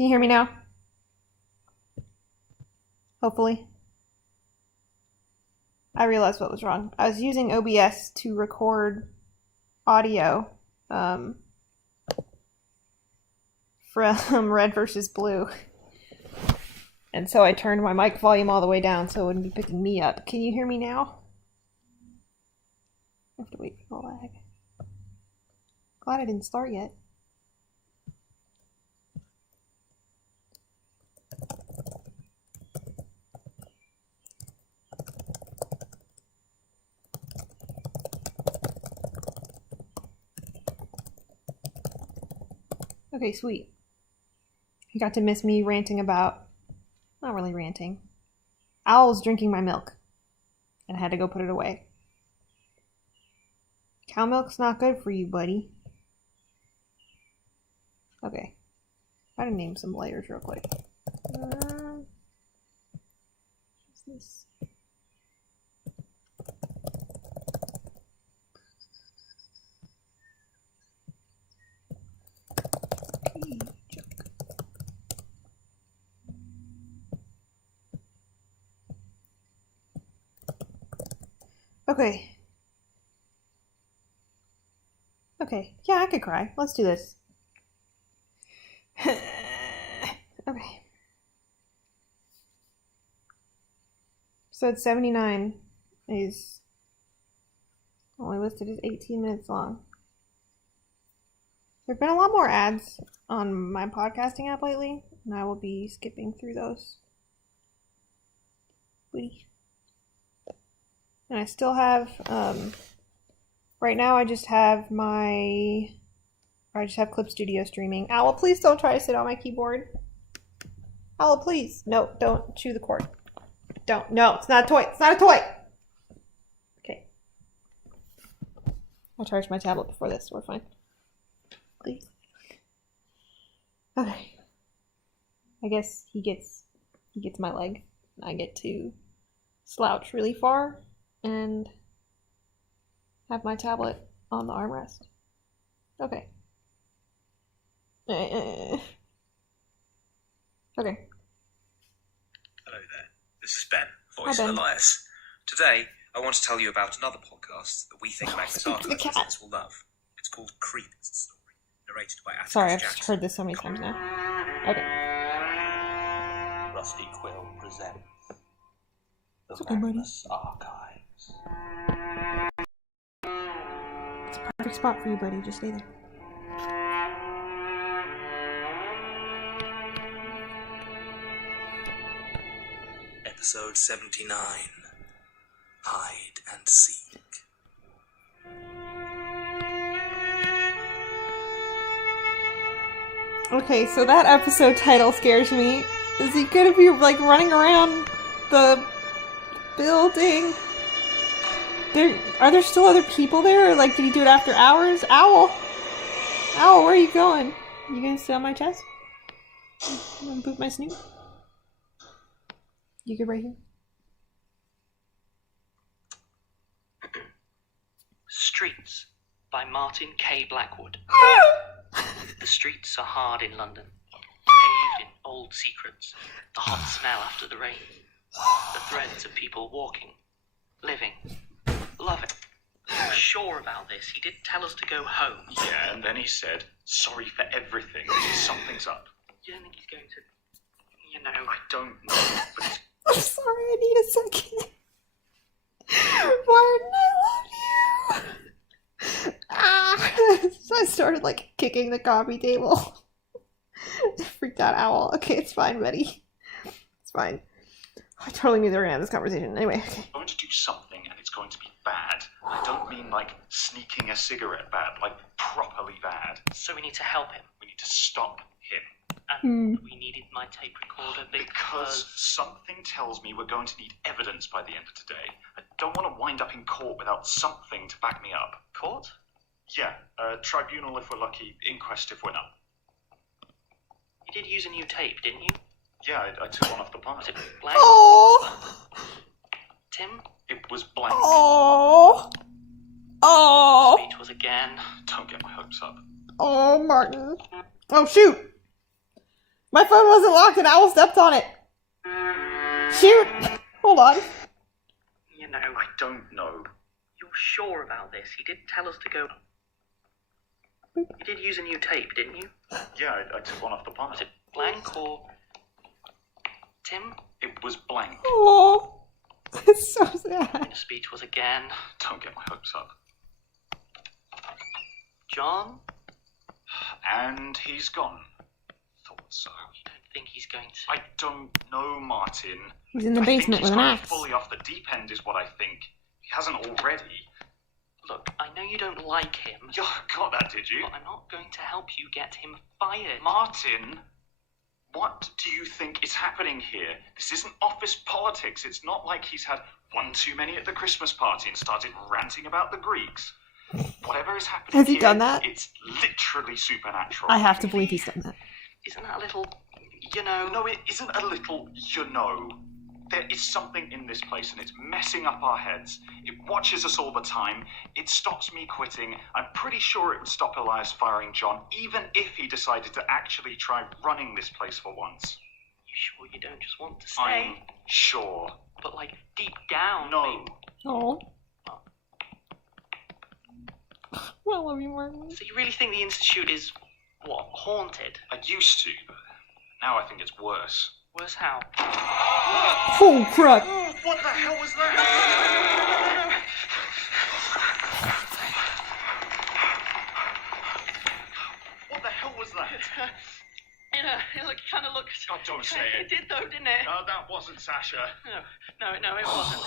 Can you hear me now? Hopefully. I realized what was wrong. I was using OBS to record audio from Red versus Blue. And so I turned my mic volume all the way down so it wouldn't be picking me up. Can you hear me now? I have to wait for the lag. Glad I didn't start yet. Okay, sweet. You got to miss me ranting about... Not really ranting. Owl's drinking my milk. And I had to go put it away. Cow milk's not good for you, buddy. Okay. Try to name some layers real quick. What's this? Okay. Okay. Yeah, I could cry. Let's do this. Okay. Episode 79 is only listed as 18 minutes long. There have been a lot more ads on my podcasting app lately, and I will be skipping through those. Woody. And I still have, right now I just have Clip Studio streaming. Owl, please don't try to sit on my keyboard. Owl, please. No, don't chew the cord. Don't. No, it's not a toy. It's not a toy. Okay. I charged my tablet before this. We're fine. Please. Okay. I guess he gets my leg. I get to slouch really far and have my tablet on the armrest. Okay. Okay. Hello there. This is Ben, voice of Elias. Today, I want to tell you about another podcast that we think Magnus Archives listeners will love. It's called Creep. It's a story narrated by Atticus Sorry, I've Jackson. heard this so many times now. Okay. Rusty Quill presents the It's okay, Magnus Archives. It's a perfect spot for you, buddy. Just stay there. Episode 79. Hide and Seek. Okay, so that episode title scares me. Is he gonna be, like, running around the building? Are there still other people there? Or, like, did he do it after hours? Owl! Owl, where are you going? You gonna sit on my chest? You gonna boot my snoot? You good right here? Streets by Martin K. Blackwood. The streets are hard in London, paved in old secrets, the hot smell after the rain, the threads of people walking, living, loving. He was sure about this. He did tell us to go home. Yeah, and then he said, sorry for everything. Something's up. You don't think he's going to, you know... I don't know, but it's... I'm sorry, I need a second. Martin, I love you. Ah! So I started, like, kicking the coffee table. Freaked out Owl. Okay, it's fine, buddy. It's fine. I totally knew they were gonna have this conversation. Anyway, okay. I'm going to do something, and it's going to be bad. I don't mean, like, sneaking a cigarette bad, like, properly bad. So we need to help him. We need to stop him. And we needed my tape recorder Because something tells me we're going to need evidence by the end of today. I don't want to wind up in court without something to back me up. Court? Yeah, tribunal if we're lucky, inquest if we're not. You did use a new tape, didn't you? Yeah, I took one off the pile. Was it blank? Oh! Tim? It was blank. Oh! Oh! Sweet was again. Don't get my hopes up. Oh, Martin. Oh, shoot! My phone wasn't locked and Owl stepped on it. Shoot! Hold on. You know, I don't know. you're sure about this? He did tell us to go. You did use a new tape, didn't you? Yeah, I took one off the pile. Was it blank or Tim? It was blank. Oh, it's so sad. The speech was again. Don't get my hopes up. John? And he's gone. Thought so. You don't think he's going to? I don't know, Martin. He's in the basement with an I think he's axe. gone fully off the deep end is what I think. He hasn't already. Look, I know you don't like him, You got that, did you? but I'm not going to help you get him fired. Martin, what do you think is happening here? This isn't office politics. It's not like he's had one too many at the Christmas party and started ranting about the Greeks. Whatever is happening Has he here, done that? it's literally supernatural. I have to believe he's done that. Isn't that a little, you know? No, it isn't a little, you know. There is something in this place and it's messing up our heads. It watches us all the time. It stops me quitting. I'm pretty sure it would stop Elias firing John, even if he decided to actually try running this place for once. You sure you don't just want to stay? I'm sure. But like deep down, No. maybe. Oh. Well, I love you, Martin. So you really think the Institute is, what, haunted? I used to, but now I think it's worse. Worse how? Oh, crap. What the hell was that? What the hell was that? It kind of looked... God, don't say It it. did though, didn't it? No, that wasn't Sasha. No, it wasn't.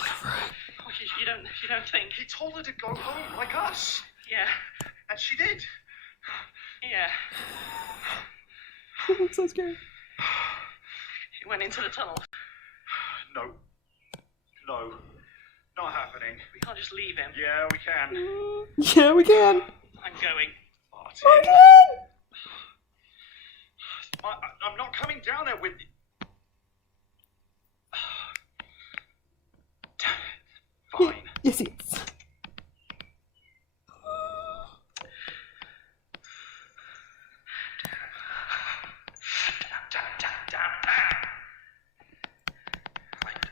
Oh, you don't think? He told her to go home, like us. Yeah, And she did. yeah. I'm so scared. He went into the tunnel. No. No. Not happening. We can't just leave him. Yeah, we can. Yeah, we can. I'm going. Martin. I'm not coming down there with you. Fine. Yes, he is.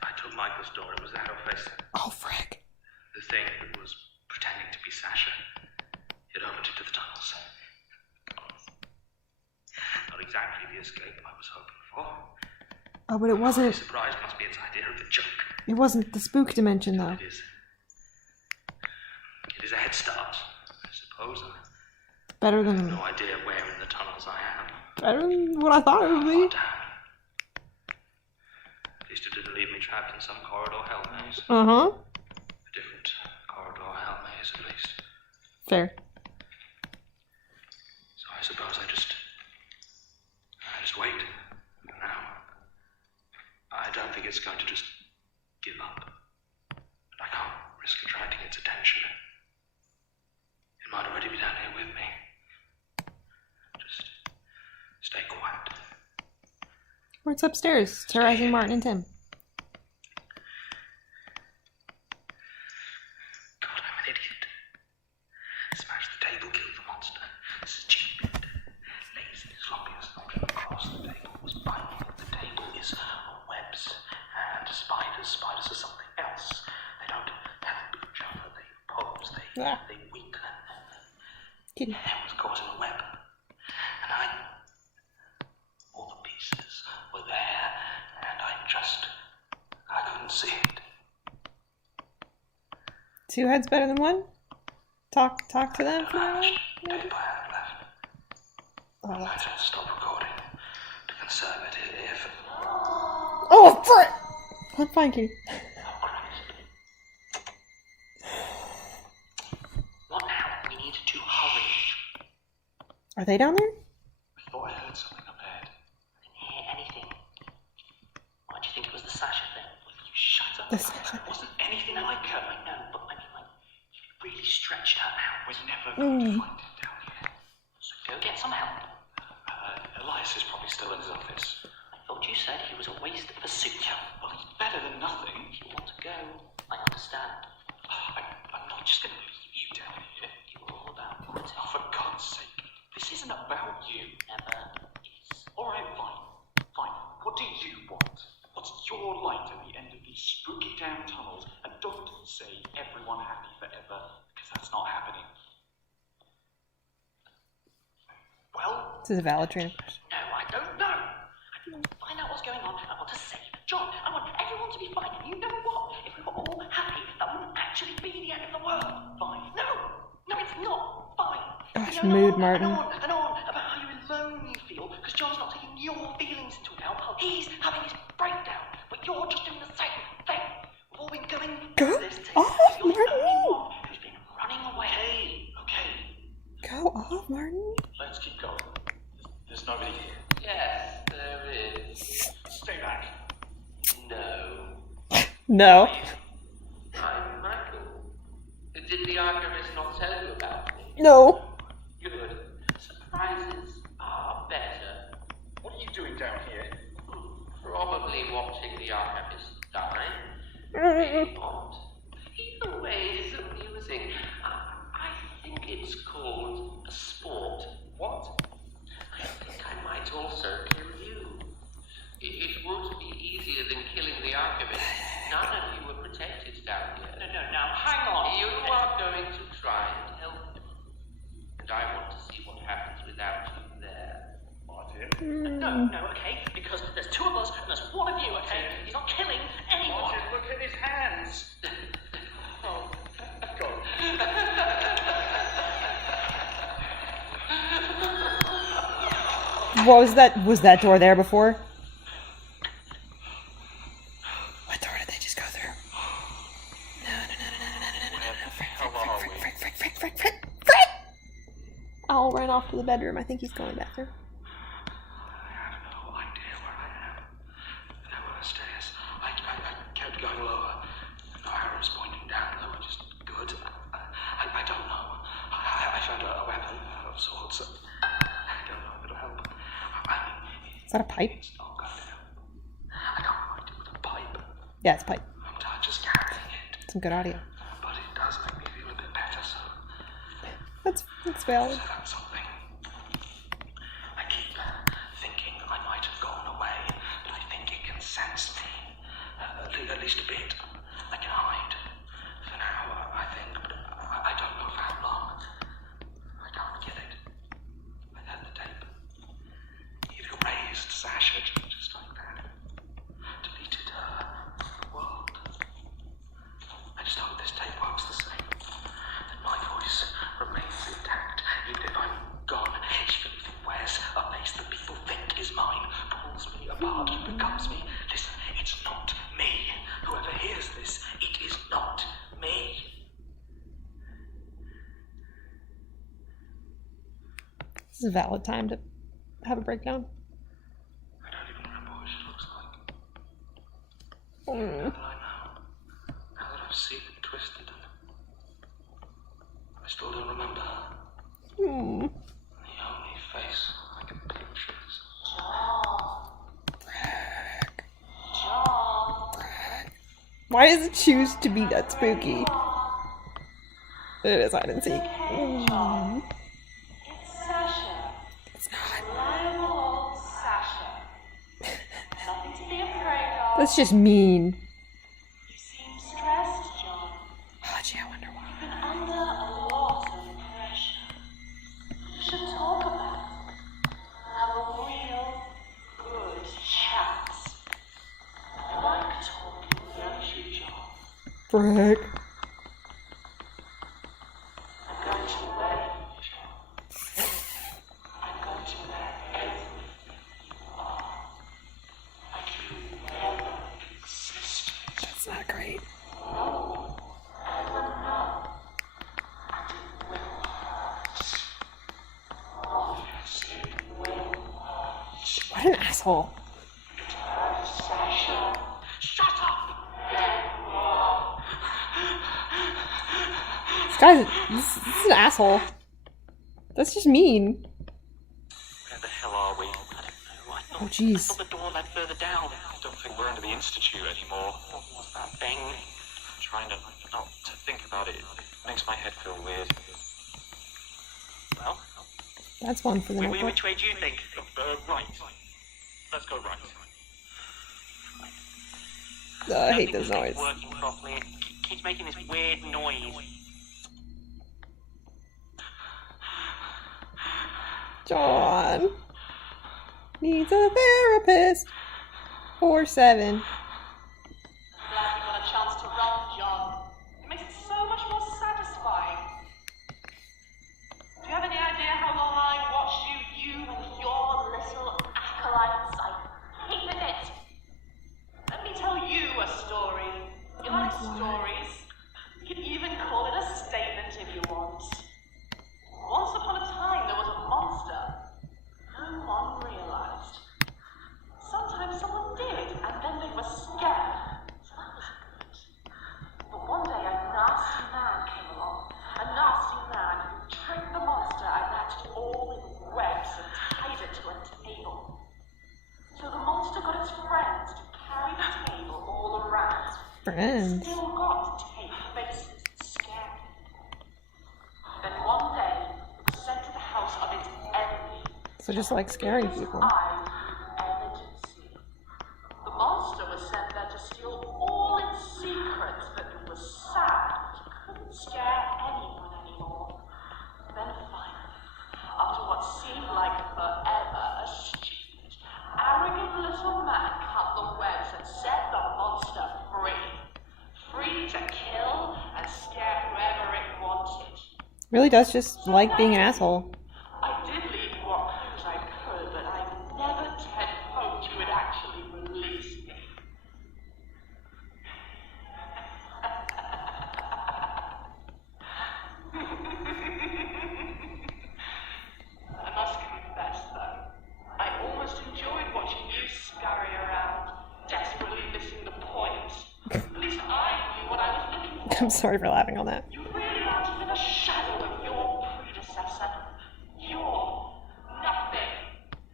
I took Michael's door. It was that office. Oh, frick. The thing that was pretending to be Sasha. It opened into the tunnels. Not exactly the escape I was hoping for. Oh, but it wasn't. Surprise must be its idea of the joke. It wasn't the spook dimension, though. It is. It is a head start, I suppose. Better than. No idea where in the tunnels I am. Better than what I thought it would be. Down. At least it didn't leave me trapped in some corridor hell maze. Uh huh. A different corridor hell maze, at least. Fair. So I suppose I just wait. For now. I don't think it's going to just give up. And I can't risk attracting its attention. It might already be down here with me. Just stay quiet. Or it's upstairs, terrorizing Martin and Tim. God, I'm an idiot. Smash the table, kill the monster. Stupid. Lazy, sloppy as not across the table was biting. The table is webs and spiders. Spiders are something else. They don't help each other. They pose. They weaken. Kitty. I was caught in a web. And all the pieces were there, and I couldn't see it. Two heads better than one? Talk to them for a Last minute? tape I had left. Oh, I that's... had to stop recording to conserve it if... Oh, frick! I'm fine, Kitty. Oh, Christ. What now? We need to hurry. Are they down there? I thought I heard something up ahead. I didn't hear anything. Why do you think it was the Sasha thing? You shut up. The Sasha It wasn't anything like her. I know, but I mean, like, if you really stretched her out, We're never going to find him down here. so go get some help. Elias is probably still in his office. I thought you said he was a waste of a suit. Well, he's better than nothing. If you want to go, I understand. I'm not just going to leave you down here. You were all about quitting. Oh, for God's sake. This isn't about you. Never is. All right, fine. What do you want? What's your light at the end of these spooky damn tunnels? And don't say everyone happy forever, because that's not happening. Well? This is a valid train of question. No, I don't know. I want to find out what's going on. I want to save John. I want everyone to be fine. And you know what? If we were all happy, that wouldn't actually be the end of the world. Fine. No, it's not. Fine. Gosh, You go mood, on Martin. and on about how alone you feel because John's not taking your feelings into account. He's having his breakdown, but you're just doing the same thing. We've all been going through this thing. Off, You're the Martin. only one who's been running away. Hey, okay. Go off, Martin. Let's keep going. There's nobody here. Yes, there is. Stay back. No. No. I'm Michael. Did the archivist not tell you about me? No. Good. Surprises are better. What are you doing down here? Probably watching the archivist die. Maybe not. Either way is amusing. I think it's called a sport. What? I think I might also kill you. It would be easier than killing the archivist. None of you were protected down here. No, now hang on. You are going to try and help him. And I want to see what happens without you there. Martin? No, okay? Because there's two of us and there's one of you, okay? He's not killing anyone. Martin, look at his hands. Oh, God. What was that? Was that door there before? What door did they just go through? Frick. Owl ran off to the bedroom. I think he's going back there. I have no idea where I am. There were the stairs. I kept going lower. No arrows pointing down. They were just good. I don't know. I found a weapon of sorts. I don't know if it'll help. Is that a pipe? It's not going to help. I can't find it with a pipe. Yeah, it's a pipe. I'm tired just carrying it. Some good audio. But it does make me feel a bit better, so That's valid. that's something. I keep thinking I might have gone away, but I think it can sense me. At least a bit. I can hide. For now, I think, but I don't know for how long. I can't kill it. I had the tape. It erased Sasha just like that. Deleted her from the world. I just hope this tape works the same. That my voice remains intact, even if I'm gone. Even if it wears a face that people think is mine, pulls me apart and becomes me. Listen, it's not me. Whoever hears this, it is not me. This is a valid time to have a breakdown. I don't even remember what she looks like. Mm. Now that I know, now that I've seen it twisted, I still don't remember her. Mm. The only face I can picture is Why does it choose to be that spooky? It is hide and seek. Mm. It's Sasha. It's not. Reliable old Sasha. Nothing to be afraid of. That's just mean. You seem stressed, John. Oh, gee, I wonder why. You've been under a lot of pressure. You should talk about it. Have a real good chat. I like talking, don't you, John? Frick. I'm going to marry you, John. I'm going to marry everything you are. Like you never existed. That's not great. No one ever know. And it will hurt. Oh, yes, it will hurt. What an asshole. It hurts, Sasha. shut up! This is an asshole. That's just mean. Where the hell are we? I don't know. I Oh, jeez. thought the door led further down. I don't think we're under the Institute anymore. What was that thing? I'm trying to not to think about it. It makes my head feel weird. Well, That's one for the notebook. which way do you think? Right. Let's go right. I hate don't this think noise. Working properly. It keeps making this weird noise. John needs a therapist. 4-7. Glad we got a chance to run, John. It makes it so much more satisfying. Do you have any idea how long I watched you and your little acolytes? I hated it. Let me tell you a story. You like stories? You can even call it a statement if you want. Once upon a time, there was a monster. No one realized. Sometimes someone did, and then they were scared. So that was good. But one day a nasty man came along. A nasty man who tricked the monster and wrapped it all in webs and tied it to a table. So the monster got its friends to carry the table all around. Friends. Still got to take faces and scare people. Then one day, it was sent to the house of its enemy. So just like scaring people. Emergency. The monster was sent there to steal all its secrets, but it was sad. It couldn't scare anyone anymore. Then finally, after what seemed like forever, a stupid, arrogant little man cut the webs and set the monster free. Free to kill and scare whoever it wanted. Really does just like being an asshole. I did leave what clues I could, but I never hoped you would actually release me. I must confess, though, I almost enjoyed watching you scurry around, desperately missing the point. At least I knew what I was looking for. I'm sorry for laughing on that. You really aren't even a shadow of your predecessor. You're nothing.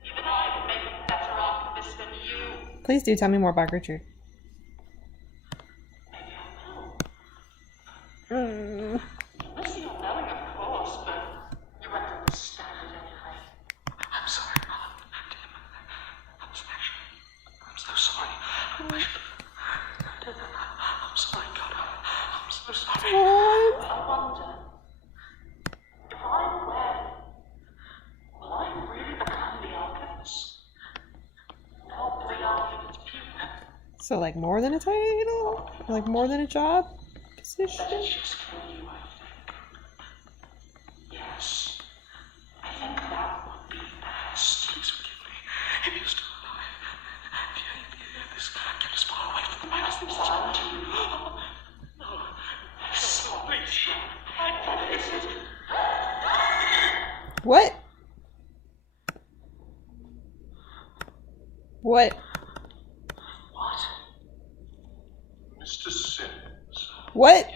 Even I would make it better after this than you. Please do tell me more about Gertrude. Maybe I will. Unless you're knowing, of course, but you won't understand it anyway. I'm sorry, Mom. I'm so sorry. I'm sorry, God. I'm so sorry. What? I wonder, if I win, will I really become the alchemist? Help the alchemist pupil? So like more than a title? Like more than a job position? Let it just kill you, I think. Yes. I think that would be best. Please forgive me. If you're still alive. This get us far away from the Magnus Archives. No. Please. I promise it. What? What? What? Mr. Sims, What?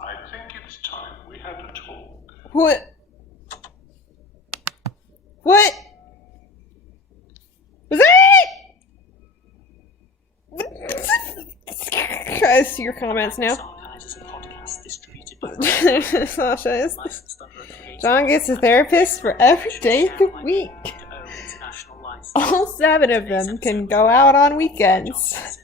I think it's time we had a talk. What? What? Was that it? I see your comments now. Archives is a podcast distributed by Sasha is. licensed under a creative John gets a therapist for every day of the week. international license. All 7 of them can go out on weekends.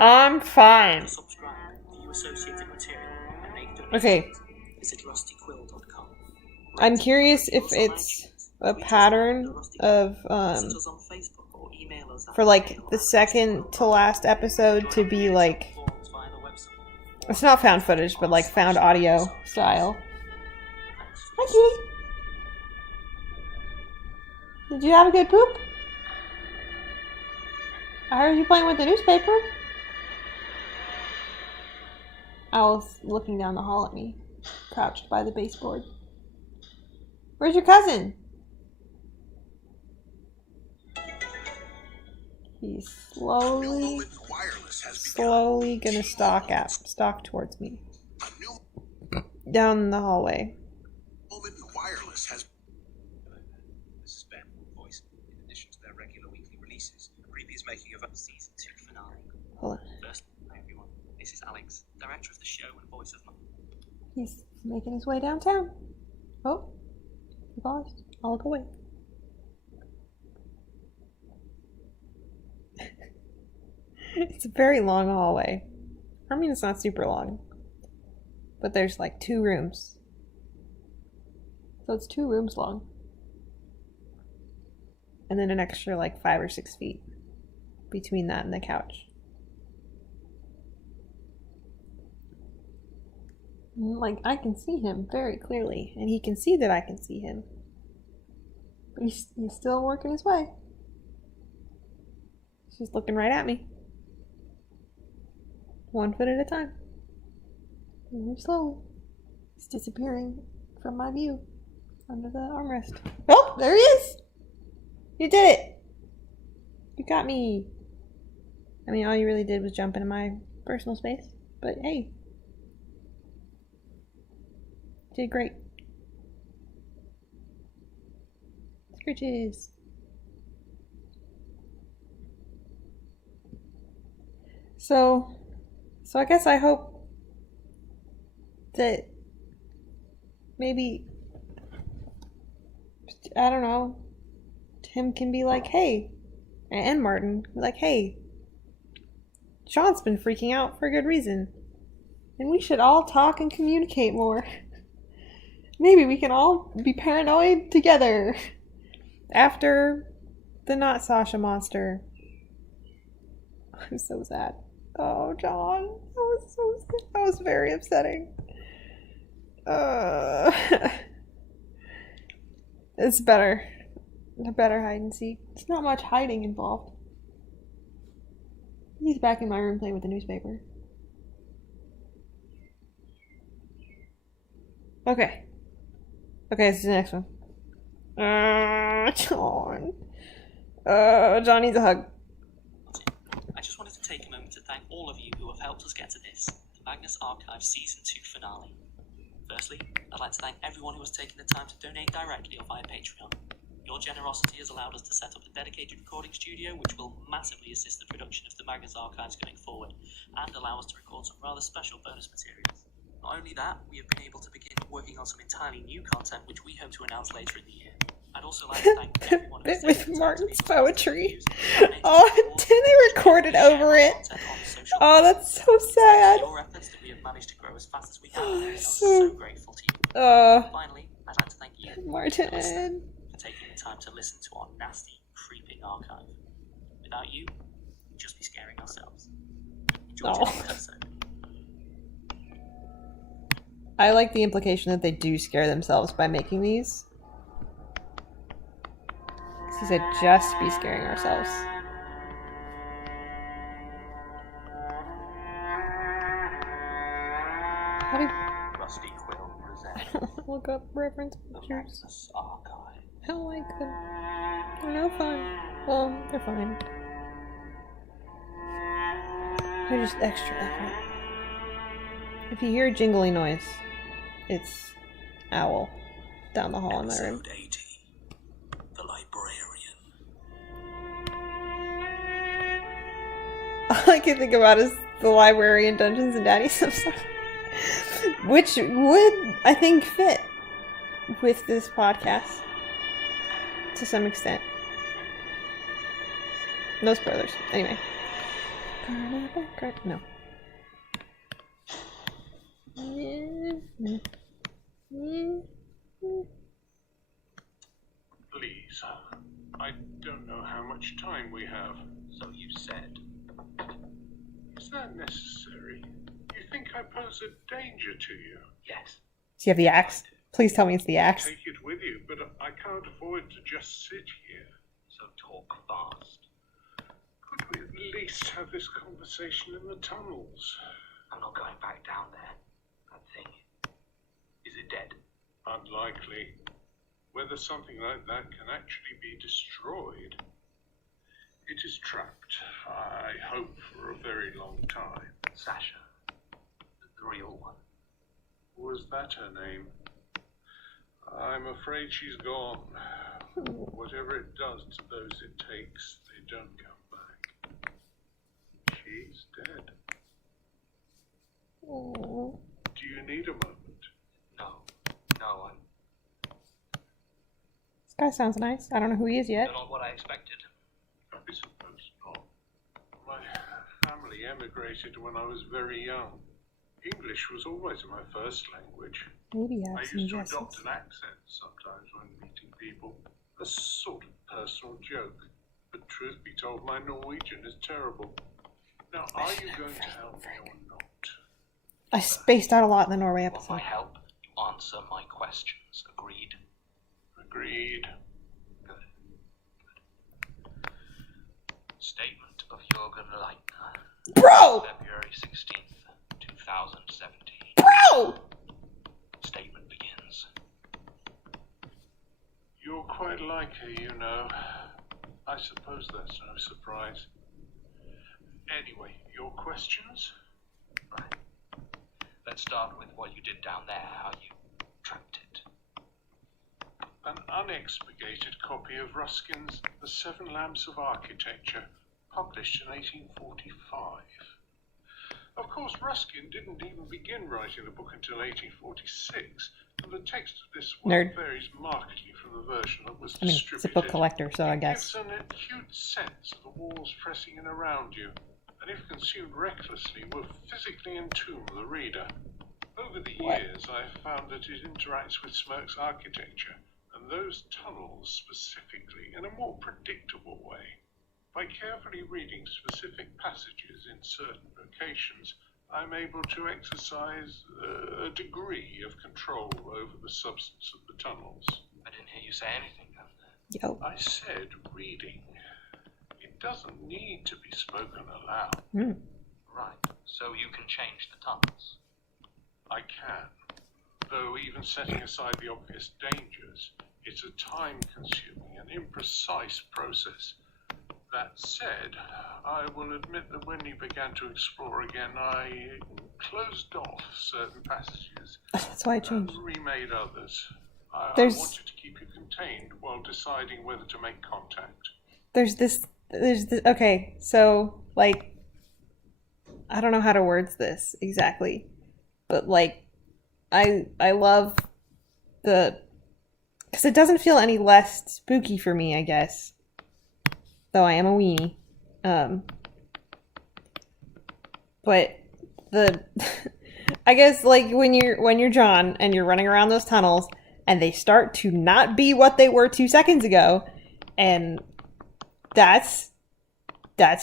I'm fine. Subscribe, view associated material, and make donations. Okay, Visit rustyquill.com. I'm curious if it's a pattern of Visit us on Facebook or email us at for like the second to last episode to be like, forms via the website. it's not found footage, but like found audio style. Hi, kitty. Did you have a good poop? I heard you playing with the newspaper. Owl's looking down the hall at me, crouched by the baseboard. Where's your cousin? He's slowly gonna stalk towards me. Down the hallway. Wireless has. This is Ben, voice. In addition to their regular weekly releases, Creepy is making a season 2 finale. Hold on. First, hi everyone. This is Alex, director of the show and voice of my. He's making his way downtown. Oh, he paused. I'll look away. It's a very long hallway. I mean, it's not super long. But there's like 2 rooms. So it's 2 rooms long. And then an extra like 5 or 6 feet between that and the couch. Like, I can see him very clearly, and he can see that I can see him. But he's still working his way. He's looking right at me. 1 foot at a time. Very slowly. He's disappearing from my view under the armrest. Oh, there he is! You did it! You got me. I mean, all you really did was jump into my personal space. But hey. You did great. Scritches. So I guess I hope that maybe, I don't know, Tim can be like, hey, and Martin, be like, hey, Sean's been freaking out for a good reason, and we should all talk and communicate more. Maybe we can all be paranoid together after the Not Sasha monster. I'm so sad. Oh, John. That was very upsetting. It's better. A better hide and seek. There's not much hiding involved. He's back in my room playing with the newspaper. Okay. Okay, this is the next one. John. John needs a hug. I just wanted to take a moment to thank all of you who have helped us get to this, the Magnus Archives Season 2 finale. Firstly, I'd like to thank everyone who has taken the time to donate directly or via Patreon. Your generosity has allowed us to set up a dedicated recording studio which will massively assist the production of the Magnus Archives going forward, and allow us to record some rather special bonus materials. Not only that, we have been able to begin working on some entirely new content which we hope to announce later in the year. I'd also like to thank everyone who has with Martin's poetry. Oh, did they record it over it? Oh, that's so sad. Your efforts that we have managed to grow as fast as we have. Oh, I'm so grateful to you. Finally, I'd like to thank you, Martin, for taking the time to listen to our nasty, creeping archive. Without you, we'd just be scaring ourselves. Enjoy today's episode. I like the implication that they do scare themselves by making these. He said just be scaring ourselves. How do Rusty Quill presents I don't want to look up reference the pictures. Magnus Archive. I don't like them. They're no fun. Well, they're fine. They're just extra effort. If you hear a jingly noise, it's Owl down the hall in my room. Episode 80. The Librarian. All I can think about is the library in Dungeons and Daddies sometimes. Which would, I think, fit with this podcast to some extent. No spoilers. Anyway. No. Please, I don't know how much time we have. So you said. Is that necessary? You think I pose a danger to you? Yes. Do you have the axe? Please tell me it's the axe. Take it with you, but I can't afford to just sit here. So talk fast. Could we at least have this conversation in the tunnels? I'm not going back down there. That thing. Is it dead? Unlikely. Whether something like that can actually be destroyed. It is trapped, I hope, for a very long time. Sasha. The real one. Was that her name? I'm afraid she's gone. Whatever it does to those it takes, they don't come back. She's dead. Aww. Do you need a moment? No, I'm This guy sounds nice. I don't know who he is yet. not what I expected. I suppose not. My family emigrated when I was very young. English was always my first language. Maybe I have some used to guesses. adopt an accent sometimes when meeting people. A sort of personal joke. But truth be told, my Norwegian is terrible. Now, are you going to help me or not? I spaced out a lot in the Norway Want episode. my help? You answer my questions. Agreed? Agreed. Good. Statement of Jürgen Leitner. Bro! February 16th, 2017. Bro! Statement begins. You're quite like her, you know. I suppose that's no surprise. Anyway, your questions? Right. Let's start with what you did down there, how you trapped it. An unexpurgated copy of Ruskin's The Seven Lamps of Architecture, published in 1845. Of course, Ruskin didn't even begin writing the book until 1846, and the text of this one Nerd. varies markedly from the version that was I mean, distributed. it's a book collector, so I It guess. gives an acute sense of the walls pressing in around you, and if consumed recklessly, will physically entomb the reader. Over the years, I have found that it interacts with Smirk's architecture, and those tunnels specifically, in a more predictable way. By carefully reading specific passages in certain locations, I'm able to exercise a degree of control over the substance of the tunnels. I didn't hear you say anything down there. Yo. I said reading. It doesn't need to be spoken aloud. Right. So you can change the tunnels. I can. Though even setting aside the obvious dangers, it's a time-consuming and imprecise process. That said, I will admit that when you began to explore again, I closed off certain passages That's why I and changed. remade others. I There's- wanted to keep you contained while deciding whether to make contact. There's this, okay, so, like, I don't know how to words this exactly, but, like, I love because it doesn't feel any less spooky for me, I guess. Though I am a weenie. But I guess, like, when you're John and you're running around those tunnels and they start to not be what they were 2 seconds ago, and that's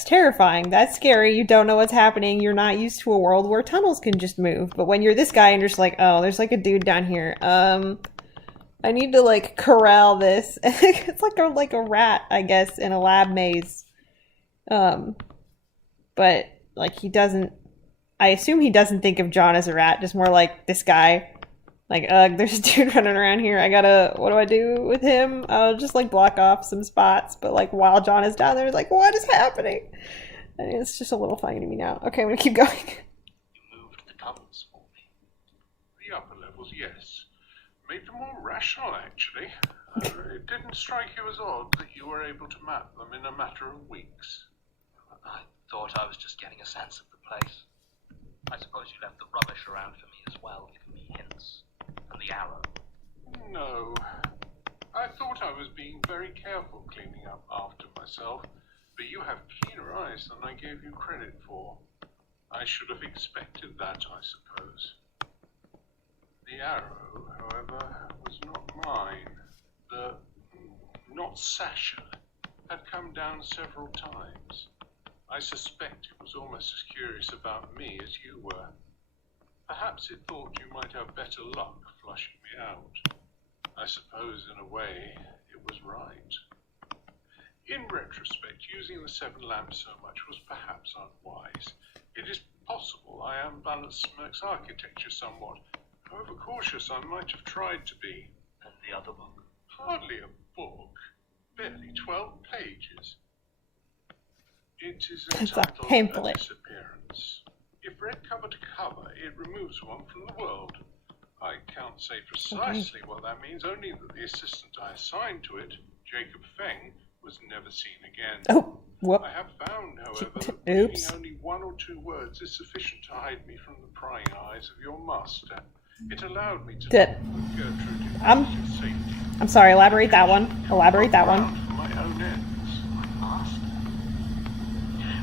terrifying. That's scary. You don't know what's happening. You're not used to a world where tunnels can just move. But when you're this guy and you're just like, oh, there's like a dude down here. I need to, like, corral this. It's like a rat, I guess, in a lab maze. But, like, he doesn't... I assume he doesn't think of John as a rat, just more like this guy. Like, there's a dude running around here. What do I do with him? I'll just, like, block off some spots. But, like, while John is down there, it's like, what is happening? And it's just a little funny to me now. Okay, I'm gonna keep going. You moved the tunnels for me. The upper levels, yes. Made them more rational, actually. It didn't strike you as odd that you were able to map them in a matter of weeks. I thought I was just getting a sense of the place. I suppose you left the rubbish around for me as well, giving me hints. And the arrow. No. I thought I was being very careful cleaning up after myself, but you have keener eyes than I gave you credit for. I should have expected that, I suppose. The arrow, however, was not mine. Not Sasha, had come down several times. I suspect it was almost as curious about me as you were. Perhaps it thought you might have better luck flushing me out. I suppose, in a way, it was right. In retrospect, using the seven lamps so much was perhaps unwise. It is possible I unbalanced Smirk's architecture somewhat. However cautious I might have tried to be. And the other book. Hardly a book. Barely 12 pages. It is It's a entitled pamphlet. A Disappearance. If read cover to cover, it removes one from the world. I can't say precisely what that means, only that the assistant I assigned to it, Jacob Feng, was never seen again. Oh, whoop. I have found, however, that reading Oops. only 1 or 2 words is sufficient to hide me from the prying eyes of your master. It allowed me to Did- look with Gertrude in I'm- relative safety. I'm sorry, elaborate that one. Elaborate that one. Around for my own ends. Master.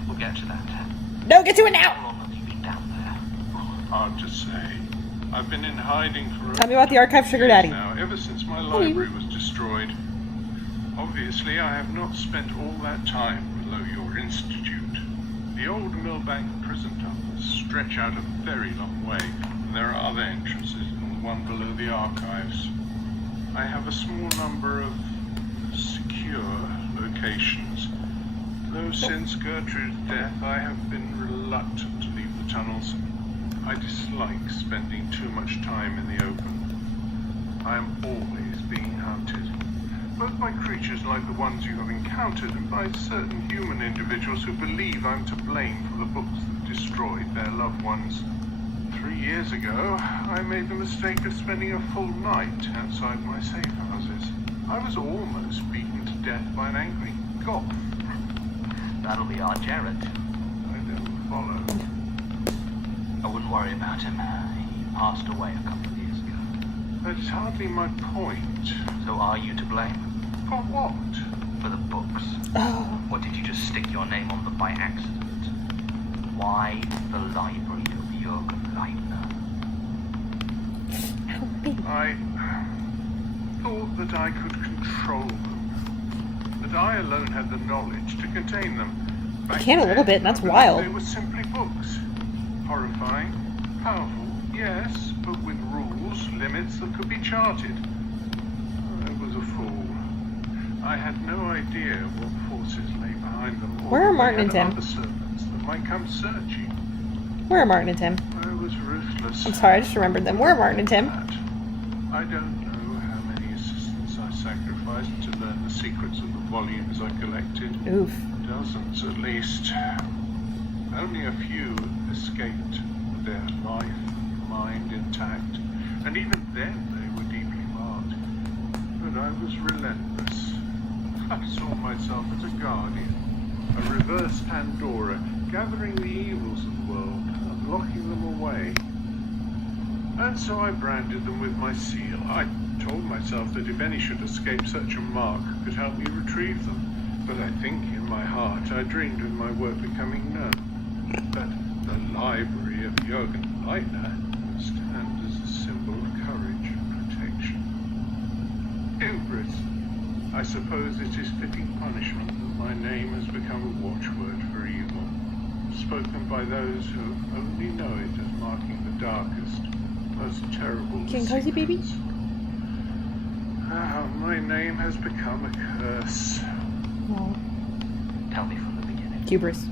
We'll get to that. No, get to it now! How long have you been down there? Hard to say. I've been in hiding for Tell me about the archive, Sugar Daddy. now, ever since my library was destroyed. Obviously, I have not spent all that time below your institute. The old Millbank prison tunnels stretch out a very long way, and there are other entrances than the one below the archives. I have a small number of secure locations, though since Gertrude's death I have been reluctant to leave the tunnels. I dislike spending too much time in the open. I am always being hunted, both by creatures like the ones you have encountered and by certain human individuals who believe I'm to blame for the books that destroyed their loved ones. 3 years ago, I made the mistake of spending a full night outside my safe houses. I was almost beaten to death by an angry goth. That'll be our Jared. I don't follow. I wouldn't worry about him. He passed away a couple of years ago. That's hardly my point. So are you to blame? For what? For the books? Oh. Or did you just stick your name on them by accident? Why the library of Jürgen Leitner? I thought that I could control them. That I alone had the knowledge to contain them. I can a little bit, and that's I wild. They were simply books. Horrifying, powerful, yes, but with rules, limits that could be charted. I was a fool. I had no idea what forces lay behind them. Where are Martin and Tim? Other servants that might come searching. Where are Martin and Tim? I was ruthless. I'm sorry, I just remembered them. Where are Martin and Tim? I don't know how many assistants I sacrificed to learn the secrets of the volumes I collected. Oof. Dozens at least. Only a few escaped with their life, mind intact, and even then they were deeply marked. But I was relentless. I saw myself as a guardian, a reverse Pandora, gathering the evils of the world and locking them away. And so I branded them with my seal. I told myself that if any should escape such a mark, could help me retrieve them. But I think in my heart I dreamed of my work becoming known. That the library of Jürgen Leitner would stand as a symbol of courage and protection. Hubris. I suppose it is fitting punishment that my name has become a watchword for evil, spoken by those who only know it as marking the darkest, most terrible of King Cozy Baby? secrets. My name has become a curse. Oh. Tell me from the beginning. Hubris.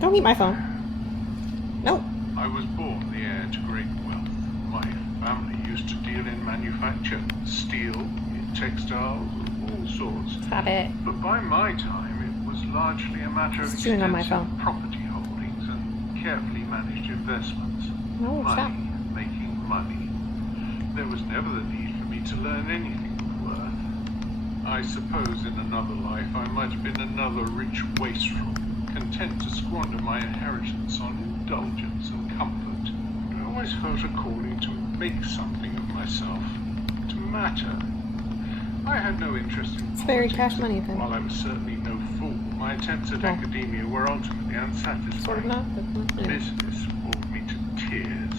Don't eat my phone. No. I was born the heir to great wealth. My family used to deal in manufacture, steel, in textiles, of all sorts. Stop it. But by my time, it was largely a matter of It's chewing on my extensive phone. property holdings and carefully managed investments. No, money, stop. making money. There was never the need for me to learn anything of worth. I suppose in another life I might have been another rich wastrel, content to squander my inheritance on indulgence and comfort. But I always felt a calling to make something of myself, to matter. I had no interest in It's very politics. cash money thing. While I was certainly no fool, my attempts at Well, academia were ultimately unsatisfying. Sort of not, but anyway. Business bored me to tears.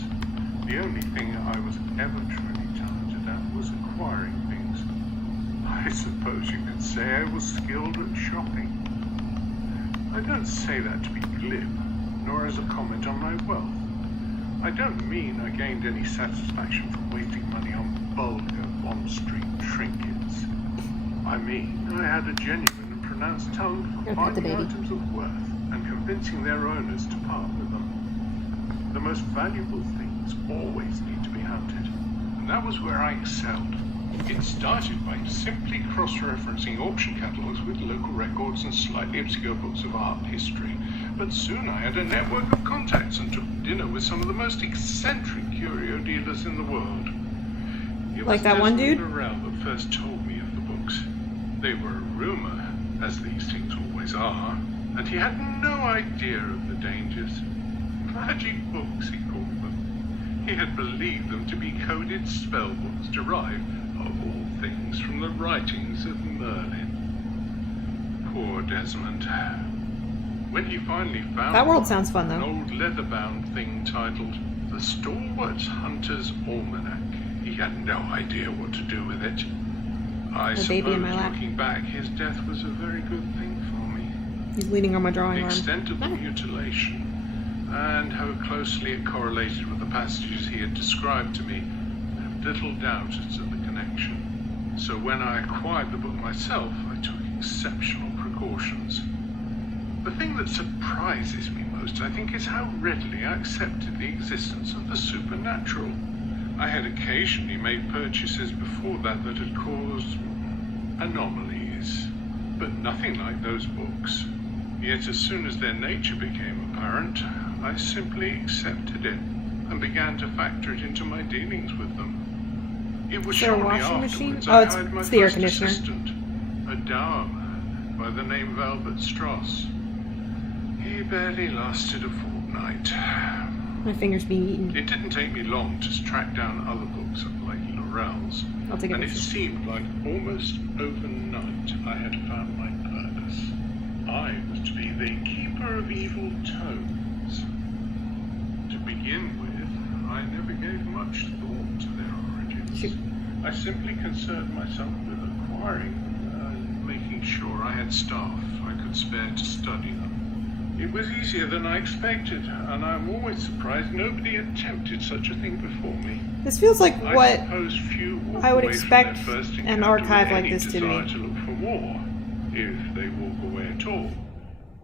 The only thing I was ever truly talented at was acquiring things. I suppose you could say I was skilled at shopping. I don't say that to be glib, nor as a comment on my wealth. I don't mean I gained any satisfaction from wasting money on vulgar Bond Street trinkets. I mean I had a genuine and pronounced talent for You're not the finding baby. items of worth and convincing their owners to part with them. The most valuable things always need to be hunted, and that was where I excelled. It started by simply cross-referencing auction catalogues with local records and slightly obscure books of art history, but soon I had a network of contacts and took dinner with some of the most eccentric curio dealers in the world. It Like was that one Desmond dude? Morel that first told me of the books. They were a rumor, as these things always are, and he had no idea of the dangers. Magic books, he called them. He had believed them to be coded spell books derived, of all things, from the writings of Merlin. Poor Desmond. When he finally found That world sounds fun, an though. old leather-bound thing titled The Stalwart Hunter's Almanac, he had no idea what to do with it. I The baby in suppose, my lap. looking back, his death was a very good thing for me. He's leaning on my drawing The arm. extent of the mutilation and how closely it correlated with the passages he had described to me, I have little doubt as to the connection. So when I acquired the book myself, I took exceptional precautions. The thing that surprises me most, I think, is how readily I accepted the existence of the supernatural. I had occasionally made purchases before that had caused anomalies, but nothing like those books. Yet as soon as their nature became apparent, I simply accepted it and began to factor it into my dealings with them. It was Is there a shortly washing machine? afterwards Oh, I it's hired my the air first conditioner. assistant, a dour man by the name of Albert Strauss. He barely lasted a fortnight. My finger's being eaten. It didn't take me long to track down other books like Laurel's, I'll take a and it picture. seemed like almost overnight I had found my purpose. I was to be the keeper of evil toads. To begin with, I never gave much thought to their origins. Shoot. I simply concerned myself with acquiring them and making sure I had staff I could spare to study them. It was easier than I expected, and I'm always surprised nobody attempted such a thing before me. This feels like I what suppose few walk I would away from expect their first an encounter archive with like any this to be. desire to look for more, if they walk away at all.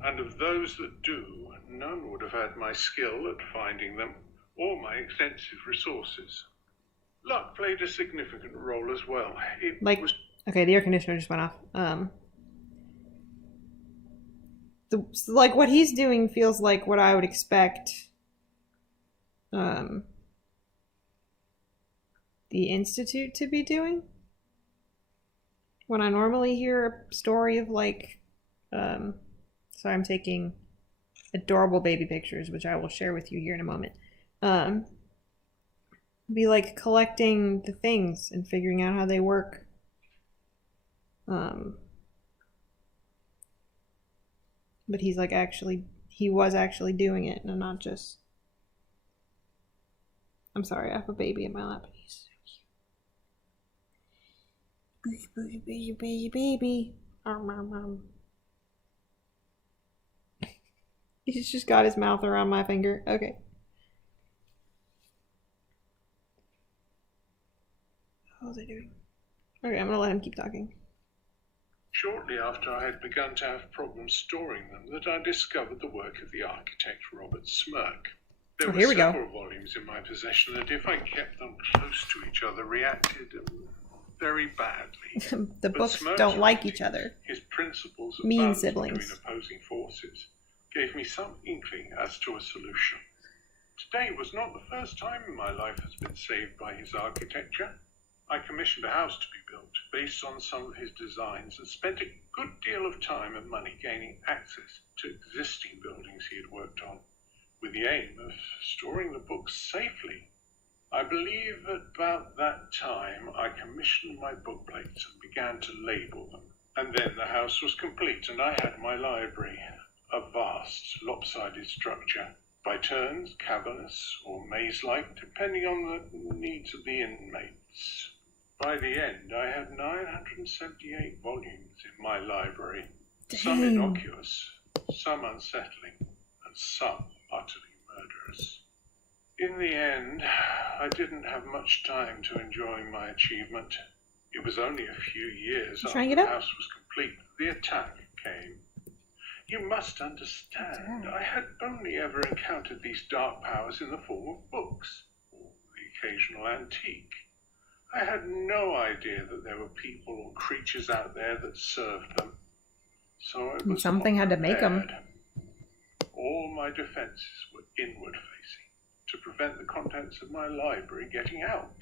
And of those that do, none would have had my skill at finding them, or my extensive resources. Luck played a significant role as well. It Like, was okay, the air conditioner just went off. Like what he's doing feels like what I would expect. The Institute to be doing. When I normally hear a story of like, so I'm taking adorable baby pictures, which I will share with you here in a moment. Be like collecting the things and figuring out how they work. But he's like he was actually doing it and not just. I'm sorry, I have a baby in my lap. He's so cute. Baby. He's just got his mouth around my finger. Okay. How was I doing? Okay, I'm gonna let him keep talking. shortly after I had begun to have problems storing them that I discovered the work of the architect Robert Smirk. There were several volumes in my possession that, if I kept them close to each other, reacted very badly. The books don't like each other. His principles of Mean balance siblings. between opposing forces gave me some inkling as to a solution. Today was not the first time in my life has been saved by his architecture. I commissioned a house to be built based on some of his designs and spent a good deal of time and money gaining access to existing buildings he had worked on, with the aim of storing the books safely. I believe at about that time I commissioned my book plates and began to label them. And then the house was complete and I had my library, a vast, lopsided structure, by turns cavernous or maze-like, depending on the needs of the inmates. By the end, I had 978 volumes in my library, some innocuous, some unsettling, and some utterly murderous. In the end, I didn't have much time to enjoy my achievement. It was only a few years after the house was complete that the attack came. You must understand, I had only ever encountered these dark powers in the form of books, or the occasional antique. I had no idea that there were people or creatures out there that served them. So I was something had to make them. All my defenses were inward-facing, to prevent the contents of my library getting out.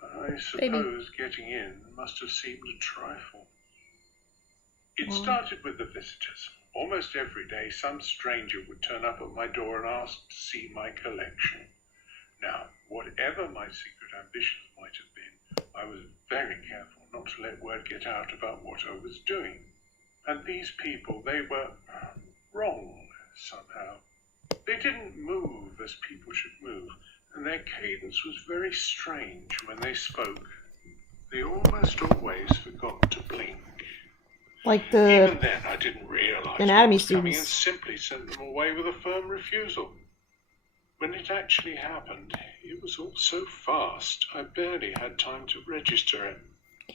I suppose getting in must have seemed a trifle. It started with the visitors. Almost every day, some stranger would turn up at my door and ask to see my collection. Now, whatever my secret ambitions might have been, I was very careful not to let word get out about what I was doing. And these people, they were wrong somehow. They didn't move as people should move, and their cadence was very strange when they spoke. They almost always forgot to blink. Like the Even then, I didn't realise anatomy what was coming and students. simply sent them away with a firm refusal. When it actually happened, it was all so fast, I barely had time to register it.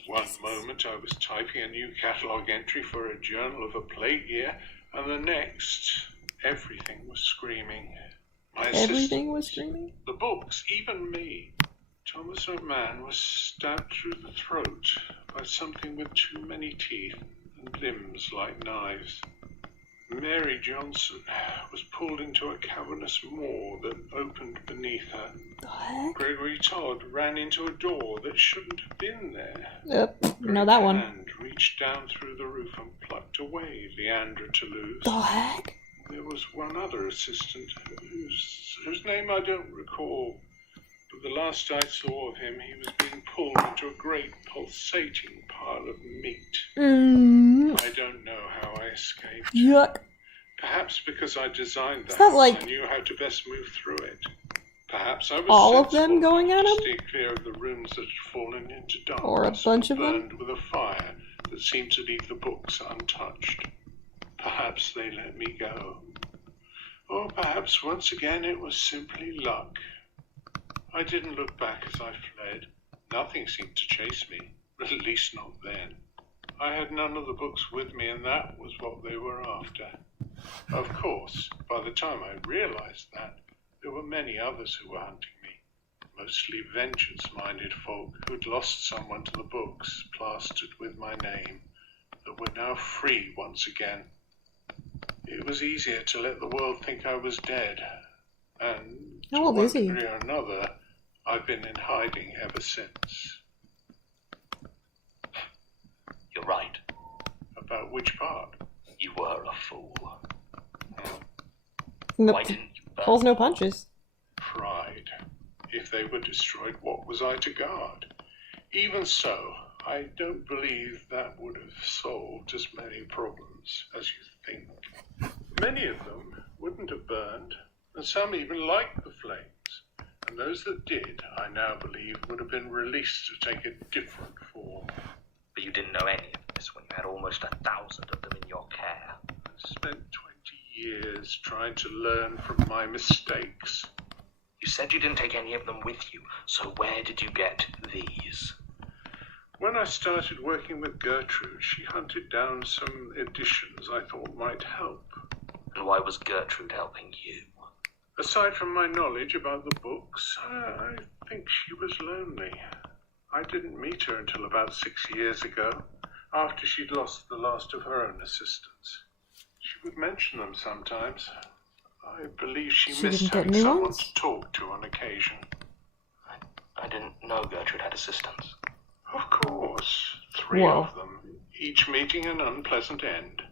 One moment I was typing a new catalogue entry for a journal of a plague year, and the next, everything was screaming. My Everything was assistants, screaming? the books, even me. Thomas O'Mann was stabbed through the throat by something with too many teeth and limbs like knives. Mary Johnson was pulled into a cavernous maw that opened beneath her. The heck? Gregory Todd ran into a door that shouldn't have been there. Yep, you know that one. And reached down through the roof and plucked away Leandra Toulouse. The heck? There was one other assistant whose name I don't recall, but the last I saw of him, he was being pulled into a great pulsating pile of meat. I don't know how I escaped. Yuck. Perhaps because I designed Is the that house, like I knew how to best move through it. Perhaps I was all of them sensible going enough at to him? stay clear of the rooms that had fallen into darkness Or a bunch of them? burned with a fire that seemed to leave the books untouched. Perhaps they let me go. Or perhaps once again it was simply luck. I didn't look back as I fled. Nothing seemed to chase me, at least not then. I had none of the books with me, and that was what they were after. Of course, by the time I realized that, there were many others who were hunting me, mostly vengeance-minded folk who'd lost someone to the books, plastered with my name, that were now free once again. It was easier to let the world think I was dead, and How to old one is he? degree or another, I've been in hiding ever since. You're right. About which part? You were a fool. No, Why didn't you burn? pulls no punches. Pride. If they were destroyed, what was I to guard? Even so, I don't believe that would have solved as many problems as you think. Many of them wouldn't have burned, and some even liked the flames. And those that did, I now believe, would have been released to take a different form. But you didn't know any of this when you had almost 1,000 of them in your care. I spent 20 years trying to learn from my mistakes. You said you didn't take any of them with you, so where did you get these? When I started working with Gertrude, she hunted down some editions I thought might help. And why was Gertrude helping you? Aside from my knowledge about the books, I think she was lonely. I didn't meet her until about 6 years ago, after she'd lost the last of her own assistants. She would mention them sometimes. I believe she missed didn't get having new someone ones? to talk to on occasion. I didn't know Gertrude had assistants. Of course, 3 Whoa. of them, each meeting an unpleasant end.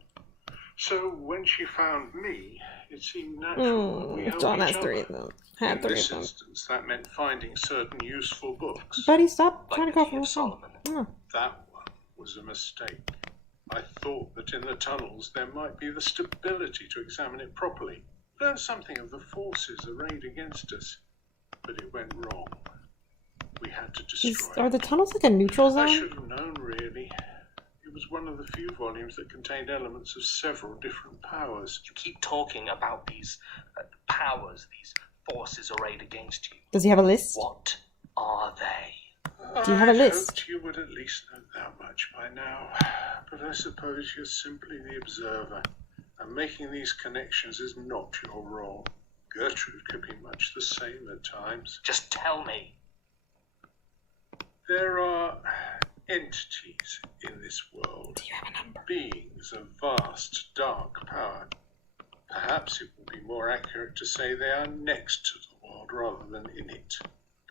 So when she found me, it seemed natural that we helped John has each 3 other. of them. Had In 3 this of them. instance, that meant finding certain useful books. Buddy, stop Like trying to the go Key for of a phone. Solomon. Oh. That one was a mistake. I thought that in the tunnels there might be the stability to examine it properly, learn something of the forces arrayed against us. But it went wrong. We had to destroy Are it. the tunnels like a neutral I zone? should have known, really. It was one of the few volumes that contained elements of several different powers. You keep talking about these powers, these forces arrayed against you. Does he have a list? What are they? Do you have a I list? hoped you would at least know that much by now. But I suppose you're simply the observer, and making these connections is not your role. Gertrude could be much the same at times. Just tell me. There are entities in this world, Do you have a number? beings of vast, dark power. Perhaps it would be more accurate to say they are next to the world rather than in it.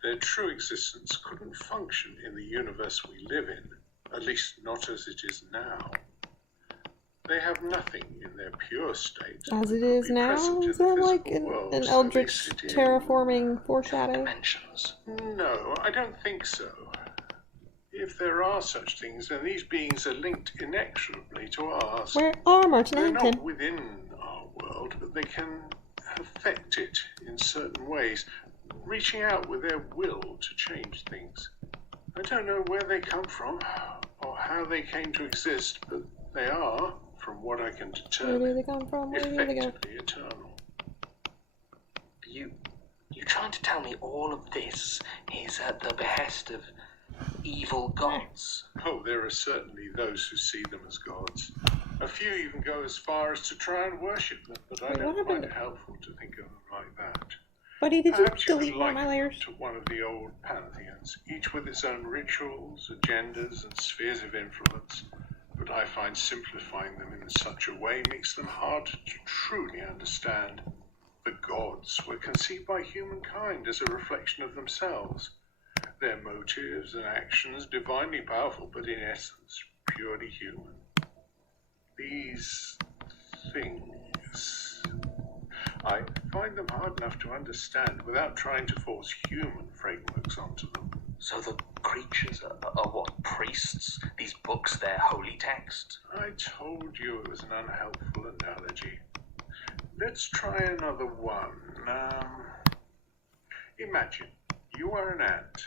Their true existence couldn't function in the universe we live in, at least not as it is now. They have nothing in their pure state. As it that could is be now? present in Is the that like physical an worlds that they eldritch sit in. terraforming foreshadow? Dimensions. No, I don't think so. If there are such things, then these beings are linked inexorably to ours. Where are Martin They're and Anakin? not within our world, but they can affect it in certain ways, reaching out with their will to change things. I don't know where they come from or how they came to exist, but they are, from what I can determine, Where do they come from? Where do they go? effectively eternal. You trying to tell me all of this is at the behest of evil gods? Oh, there are certainly those who see them as gods. A few even go as far as to try and worship them, but I Wait, don't what find happened? it helpful to think of them like that. Buddy, did you Perhaps you delete could one of my liken them layers? to one of the old pantheons, each with its own rituals, agendas, and spheres of influence. But I find simplifying them in such a way makes them hard to truly understand. The gods were conceived by humankind as a reflection of themselves. Their motives and actions divinely powerful, but in essence purely human. These things, I find them hard enough to understand without trying to force human frameworks onto them. So the creatures are what, priests? These books, their holy text? I told you it was an unhelpful analogy. Let's try another one. Imagine you are an ant,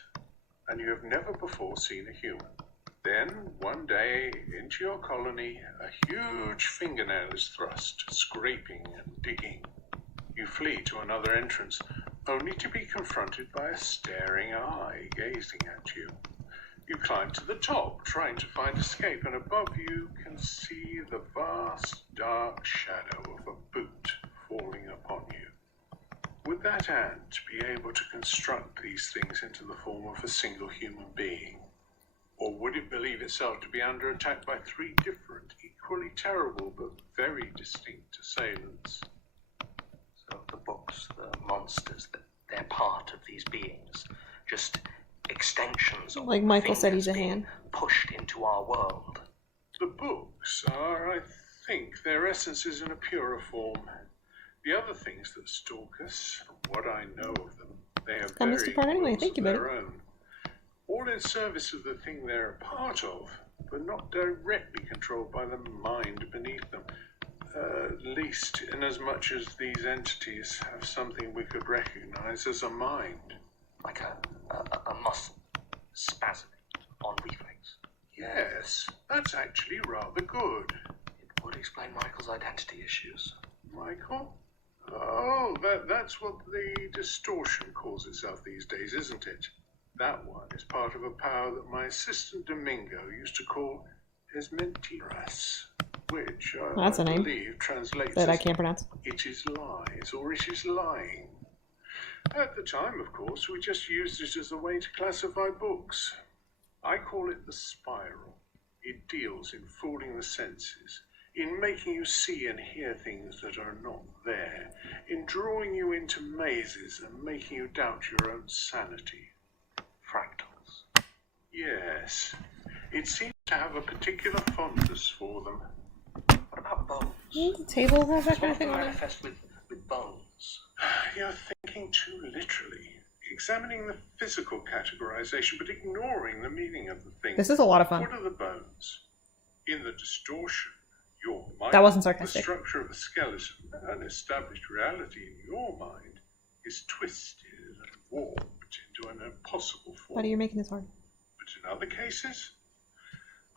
and you have never before seen a human. Then, one day, into your colony, a huge fingernail is thrust, scraping and digging. You flee to another entrance, only to be confronted by a staring eye gazing at you. You climb to the top, trying to find escape, and above you can see the vast, dark shadow of a boot falling upon you. Would that ant be able to construct these things into the form of a single human being? Or would it believe itself to be under attack by three different, equally terrible, but very distinct assailants? So the books, the monsters, they're part of these beings. Just extensions of Like Michael said, fingers he's a being hand. pushed into our world. The books are, I think, their essence is in a purer form. The other things that stalk us, from what I know of them, they have Come this very part anyway. wills Thank you, of buddy. their own. All in service of the thing they're a part of, but not directly controlled by the mind beneath them. At least in as much as these entities have something we could recognize as a mind. Like a muscle spasming on reflex. Yes, that's actually rather good. It would explain Michael's identity issues. Michael? Oh, that's what the distortion calls itself these days, isn't it? That one is part of a power that my assistant Domingo used to call Esmentiras, which That's a I name believe translates that I as can't pronounce. it is lies, or it is lying. At the time, of course, we just used it as a way to classify books. I call it the spiral. It deals in fooling the senses, in making you see and hear things that are not there, in drawing you into mazes and making you doubt your own sanity. Fractals. Yes, it seems to have a particular fondness for them. What about bones? The table has that Does kind of thing one on it. manifest with bones? You're thinking too literally, examining the physical categorization but ignoring the meaning of the thing. This is a lot of fun. What are the bones? In the distortion, your mind, That wasn't the sarcastic. structure of a skeleton, an established reality in your mind, is twisted and warped into an impossible form. Buddy, you're making this hard. But in other cases,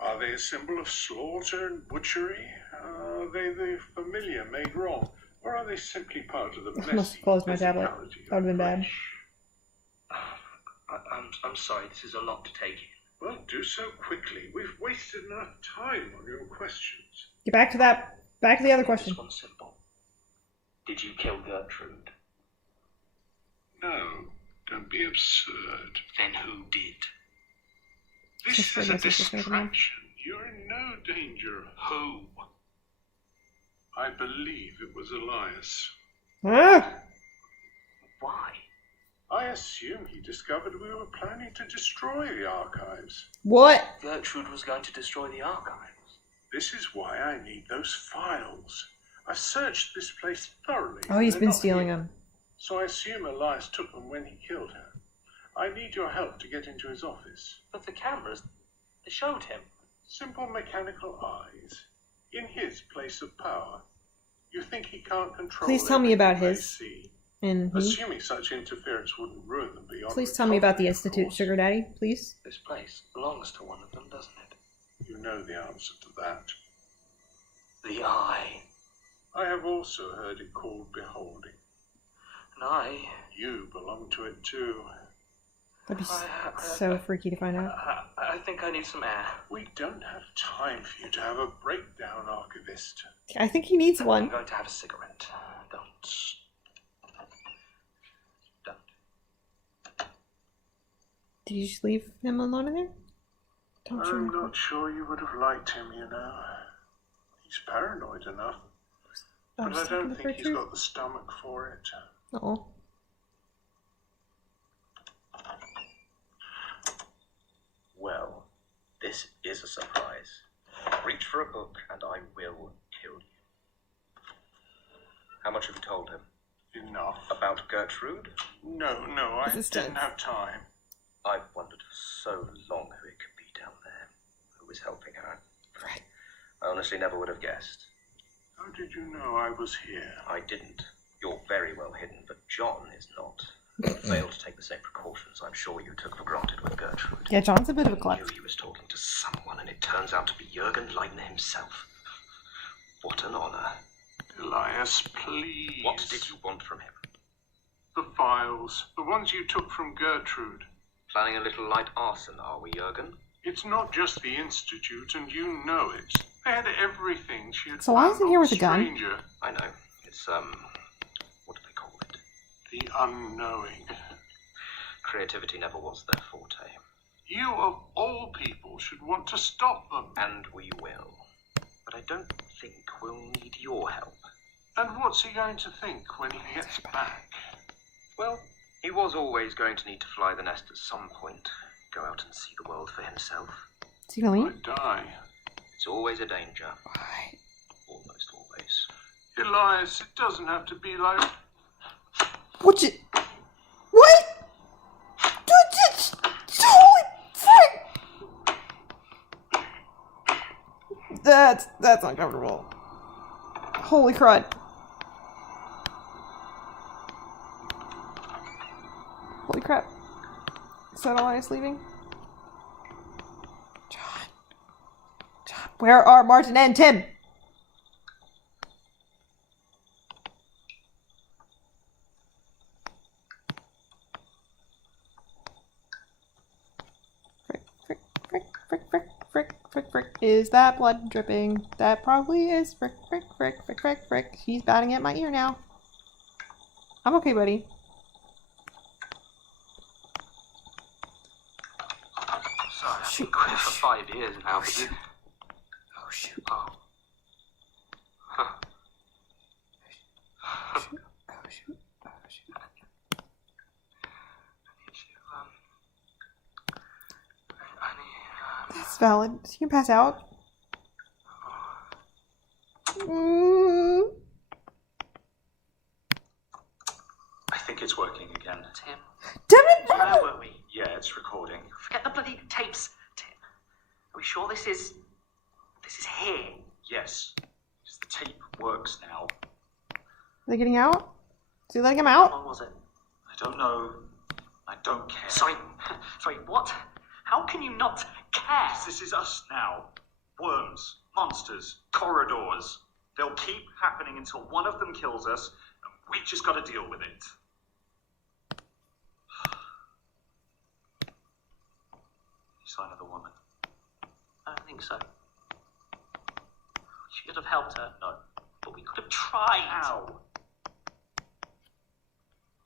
are they a symbol of slaughter and butchery? Are they the familiar made wrong? Or are they simply part of the I must messy have closed my tablet. physicality That would have been of bad. flesh? I'm sorry, this is a lot to take in. Well, do so quickly. We've wasted enough time on your questions. Get back to that. Back to the other question. This one's simple. Did you kill Gertrude? No, don't be absurd. Then who did? This Sister, is a my sister's gonna come on. distraction. You're in no danger. Who? I believe it was Elias. Ah! Why? I assume he discovered we were planning to destroy the archives. What? Gertrude was going to destroy the archives. This is why I need those files. I've searched this place thoroughly. Oh, he's They're been not stealing here. them. So I assume Elias took them when he killed her. I need your help to get into his office. But the cameras, they showed him. Simple mechanical eyes. In his place of power. You think he can't control? Please tell me about everything they his. see? And he. Assuming such interference wouldn't ruin them beyond. Please tell me about the recovery, of Institute, course. Sugar Daddy, please. This place belongs to one of them, doesn't it? You know the answer to that. The Eye. I have also heard it called beholding. And You belong to it too. That'd be so freaky to find out. I think I need some air. We don't have time for you to have a breakdown, Archivist. I think he needs I'm one. going to have a cigarette. Don't. Did you just leave him alone in there? Don't I'm you? not sure you would have liked him, you know. He's paranoid enough. But I don't think he's got the stomach for it. Oh. Well, this is a surprise. Reach for a book and I will kill you. How much have you told him? Enough. About Gertrude? No, I This is didn't tense. have time. I've wondered for so long who it could be down there. Who was helping her? Right. I honestly never would have guessed. How did you know I was here? I didn't. You're very well hidden, but John is not. You failed to take the same precautions I'm sure you took for granted with Gertrude. Yeah, John's a bit of a I klutz. knew he was talking to someone, and it turns out to be Jürgen Leitner himself. What an honor. Elias, please. What did you want from him? The files. The ones you took from Gertrude. Planning a little light arson, are we, Jürgen? It's not just the Institute, and you know it. They had everything she had So why found isn't he on here with a gun? Stranger. I know. It's, what do they call it? The unknowing. Creativity never was their forte. You, of all people, should want to stop them. And we will. But I don't think we'll need your help. And what's he going to think when he gets back? Well, he was always going to need to fly the nest at some point. Go out and see the world for himself. Is he gonna I leave? die. It's always a danger. Why? Almost always. Elias, it doesn't have to be like... What you... What? Holy frick! That's uncomfortable. Holy crud. Holy crap. Is that Elias leaving? John. Where are Martin and Tim? Frick. Is that blood dripping? That probably is. Frick. He's batting at my ear now. I'm okay, buddy. Sorry, I've Shoot. been quit for 5 years now. Oh, shoot. Oh, shoot. Oh. Huh. Oh, shoot. That's valid. You can pass out. I think it's working again. Tim, Damn it! where were we? Yeah, it's recording. Forget the bloody tapes, Tim. Are we sure this is here? Yes. The tape works now. Are they getting out? Is he letting him How out? long was it? I don't know. I don't care. Sorry, what? How can you not care? This is us now. Worms, monsters, corridors. They'll keep happening until one of them kills us, and we just gotta deal with it. Sign of the woman. I don't think so. We should have helped her. No. But we could have tried. Ow.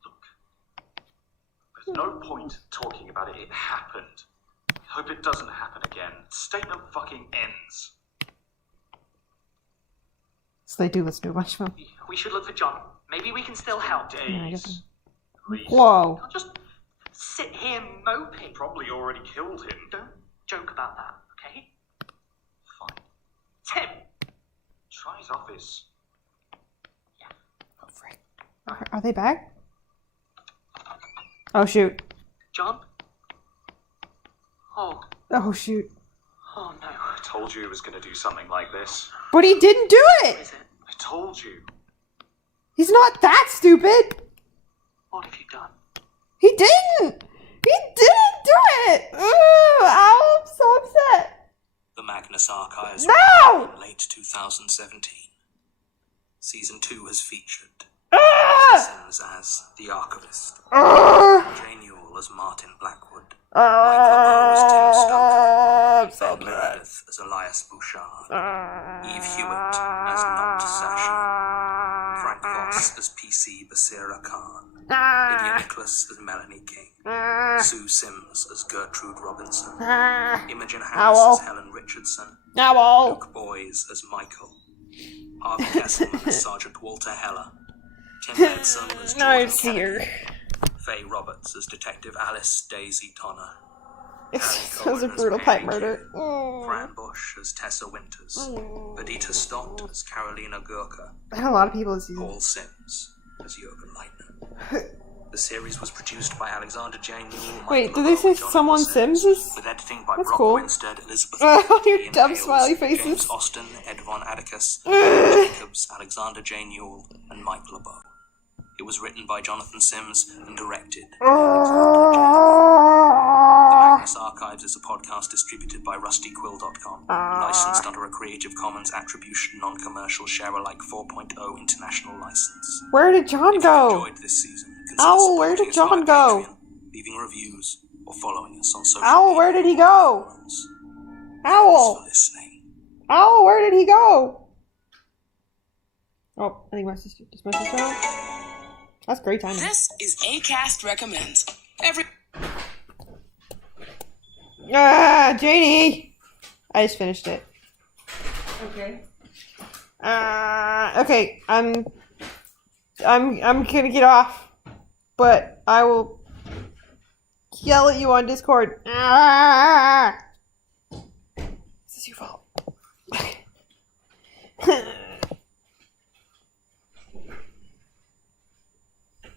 Look. There's no point talking about it. It happened. I hope it doesn't happen again. Statement fucking ends. So they do listen to a bunch of them. We should look for John. Maybe we can still help. Yeah, I guess Days. so. Weeks. Whoa. Don't just sit here moping. Probably already killed him. Don't joke about that, okay? Fine. Tim! Try his office. Oh, frick. Are they back? Oh, shoot. John? Oh, shoot. Oh no. I told you he was going to do something like this. But he didn't do What it! is it? I told you. He's not that stupid! What have you done? He didn't! He didn't do it! Ooh, I'm so upset! The Magnus Archives No! in late 2017. Season 2 has featured Sims as the Archivist, Jay Newell as Martin Blackwood, Michael Bowe as Tim Stoker, Ben Meredith as Elias Bouchard, Eve Hewitt as Not Sasha, Frank Voss as PC Basira Khan, Lydia Nicholas as Melanie King, Sue Sims as Gertrude Robinson, Imogen Harris as Helen Richardson, Luke Boys as Michael, Harvey Kesselman as Sergeant Walter Heller, Tim Edson as Jordan Kennedy, Faye Roberts as Detective Alice Daisy Tonner, It was a brutal pipe murder. Fran Bush as Tessa Winters, Perdita Stott as Carolina Gurka, I had a lot of people this season. Paul Sims as Jurgen Leitner. The series was produced by Alexander J. Newell. Wait, did they say someone Sims is? With editing by That's Brock cool. Winstead, Elizabeth Your Ian dumb Hales, smiley faces. James Austin, Ed Von Atticus, Jacobs, Alexander J. Newell, and Mike LeBeau. It was written by Jonathan Sims and directed by Alexander J. Newell. The Magnus Archives is a podcast distributed by RustyQuill.com, licensed under a Creative Commons Attribution Non-Commercial Share-alike 4.0 international license. Where did John If go? you enjoyed this season, consider Owl, where supporting did us John via go? Patreon, leaving reviews, or following us on social Owl, media. where did he go? Thanks Owl! for listening. Owl, where did he go? Oh, I think my sister. Does my sister know? That's great timing. This is Acast Recommends. Janie! I just finished it. Okay. Okay, I'm gonna get off, but I will yell at you on Discord. This is your fault.